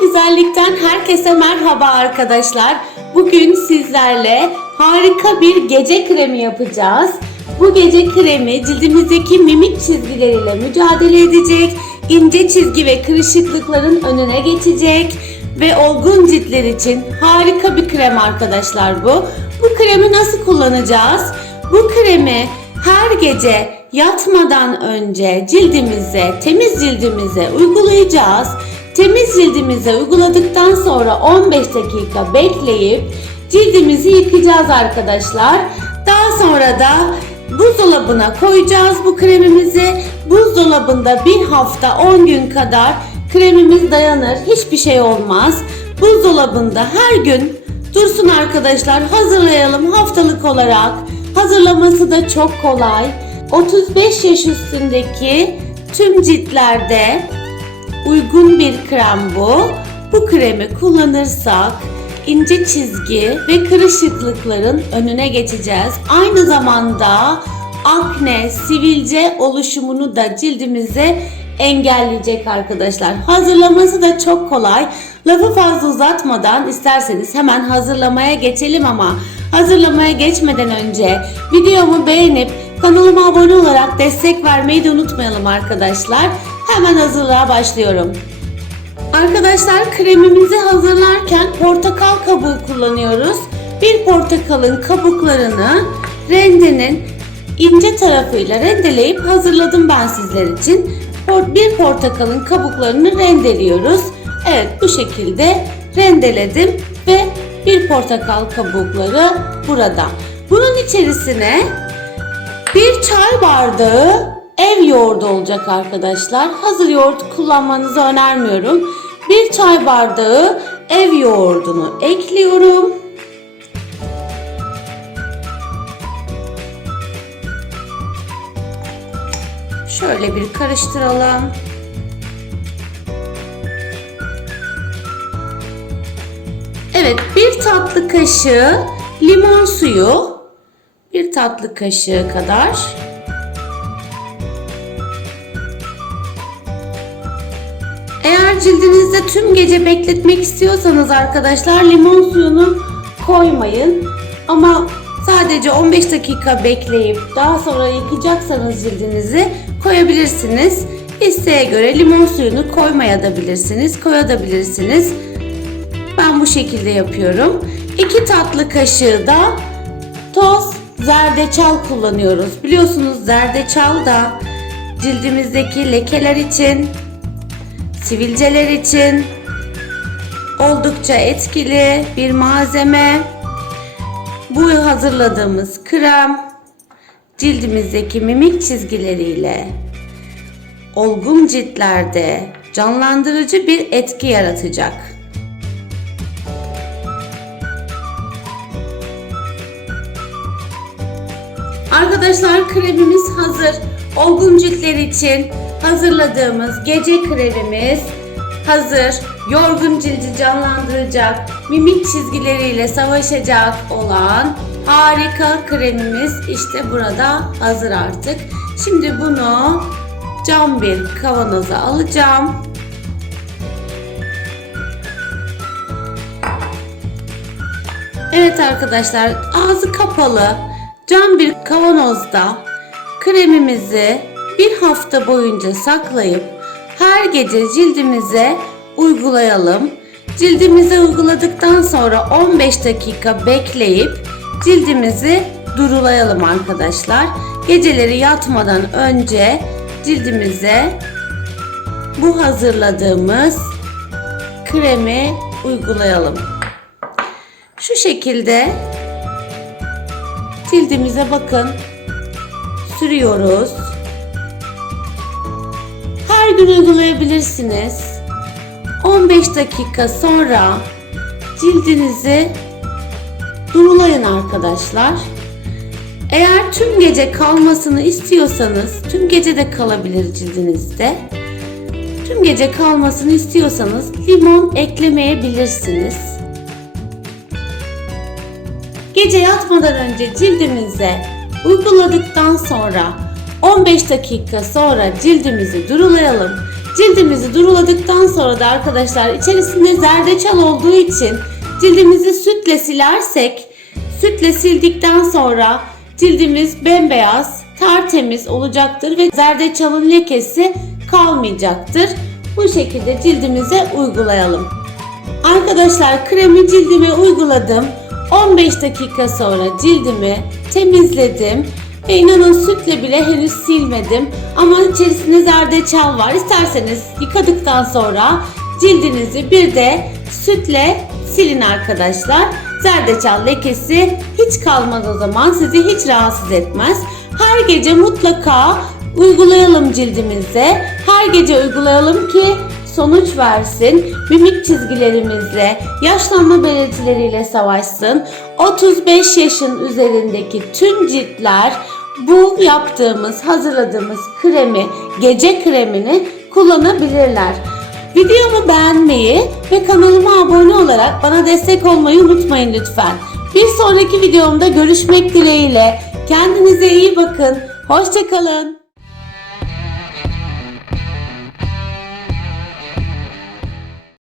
Güzellikten herkese merhaba arkadaşlar. Bugün sizlerle harika bir gece kremi yapacağız. Bu gece kremi cildimizdeki mimik çizgileriyle mücadele edecek, ince çizgi ve kırışıklıkların önüne geçecek ve olgun ciltler için harika bir krem arkadaşlar bu. Bu kremi nasıl kullanacağız? Bu kremi her gece yatmadan önce cildimize, temiz cildimize uygulayacağız. Temiz cildimize uyguladıktan sonra 15 dakika bekleyip cildimizi yıkayacağız arkadaşlar. Daha sonra da buzdolabına koyacağız bu kremimizi. Buzdolabında bir hafta 10 gün kadar kremimiz dayanır. Hiçbir şey olmaz. Buzdolabında her gün dursun arkadaşlar. Hazırlayalım haftalık olarak. Hazırlaması da çok kolay. 35 yaş üstündeki tüm ciltlerde uygun bir krem bu. Bu kremi kullanırsak ince çizgi ve kırışıklıkların önüne geçeceğiz. Aynı zamanda akne, sivilce oluşumunu da cildimize engelleyecek arkadaşlar. Hazırlaması da çok kolay. Lafı fazla uzatmadan isterseniz hemen hazırlamaya geçelim ama hazırlamaya geçmeden önce videomu beğenip kanalıma abone olarak destek vermeyi de unutmayalım arkadaşlar. Hemen hazırlığa başlıyorum. Arkadaşlar kremimizi hazırlarken portakal kabuğu kullanıyoruz. Bir portakalın kabuklarını rendenin ince tarafıyla rendeleyip hazırladım ben sizler için. Bir portakalın kabuklarını rendeliyoruz. Evet bu şekilde rendeledim ve bir portakal kabukları burada. Bunun içerisine bir çay bardağı ev yoğurdu olacak arkadaşlar. Hazır yoğurt kullanmanızı önermiyorum. Bir çay bardağı ev yoğurdunu ekliyorum. Şöyle bir karıştıralım. Evet, bir tatlı kaşığı limon suyu, bir tatlı kaşığı kadar cildinizde tüm gece bekletmek istiyorsanız arkadaşlar limon suyunu koymayın. Ama sadece 15 dakika bekleyip daha sonra yıkayacaksanız cildinizi koyabilirsiniz. İsteğe göre limon suyunu koymayabilirsiniz, koyabilirsiniz. Ben bu şekilde yapıyorum. 2 tatlı kaşığı da toz zerdeçal kullanıyoruz. Biliyorsunuz zerdeçal da cildimizdeki lekeler için, sivilceler için oldukça etkili bir malzeme. Bu hazırladığımız krem cildimizdeki mimik çizgileriyle olgun ciltlerde canlandırıcı bir etki yaratacak. Arkadaşlar kremimiz hazır. Olgun ciltler için hazırladığımız gece kremimiz hazır. Yorgun cildi canlandıracak, mimik çizgileriyle savaşacak olan harika kremimiz işte burada hazır artık. Şimdi bunu cam bir kavanoza alacağım. Evet arkadaşlar ağzı kapalı cam bir kavanozda kremimizi bir hafta boyunca saklayıp her gece cildimize uygulayalım. Cildimize uyguladıktan sonra 15 dakika bekleyip cildimizi durulayalım arkadaşlar. Geceleri yatmadan önce cildimize bu hazırladığımız kremi uygulayalım. Şu şekilde cildimize bakın sürüyoruz. Her gün uygulayabilirsiniz. 15 dakika sonra cildinizi durulayın arkadaşlar. Eğer tüm gece kalmasını istiyorsanız, tüm gece de kalabilir cildinizde. Tüm gece kalmasını istiyorsanız limon eklemeyebilirsiniz. Gece yatmadan önce cildimize uyguladıktan sonra 15 dakika sonra cildimizi durulayalım. Cildimizi duruladıktan sonra da arkadaşlar içerisinde zerdeçal olduğu için cildimizi sütle silersek sütle sildikten sonra cildimiz bembeyaz, tertemiz olacaktır ve zerdeçalın lekesi kalmayacaktır. Bu şekilde cildimize uygulayalım. Arkadaşlar kremi cildime uyguladım. 15 dakika sonra cildimi temizledim. Ve inanın sütle bile henüz silmedim. Ama içerisinde zerdeçal var. İsterseniz yıkadıktan sonra cildinizi bir de sütle silin arkadaşlar. Zerdeçal lekesi hiç kalmaz o zaman. Sizi hiç rahatsız etmez. Her gece mutlaka uygulayalım cildimize. Her gece uygulayalım ki sonuç versin. Mimik çizgilerimizle, yaşlanma belirtileriyle savaşsın. 35 yaşın üzerindeki tüm ciltler bu yaptığımız, hazırladığımız kremi, gece kremini kullanabilirler. Videomu beğenmeyi ve kanalıma abone olarak bana destek olmayı unutmayın lütfen. Bir sonraki videomda görüşmek dileğiyle. Kendinize iyi bakın. Hoşçakalın.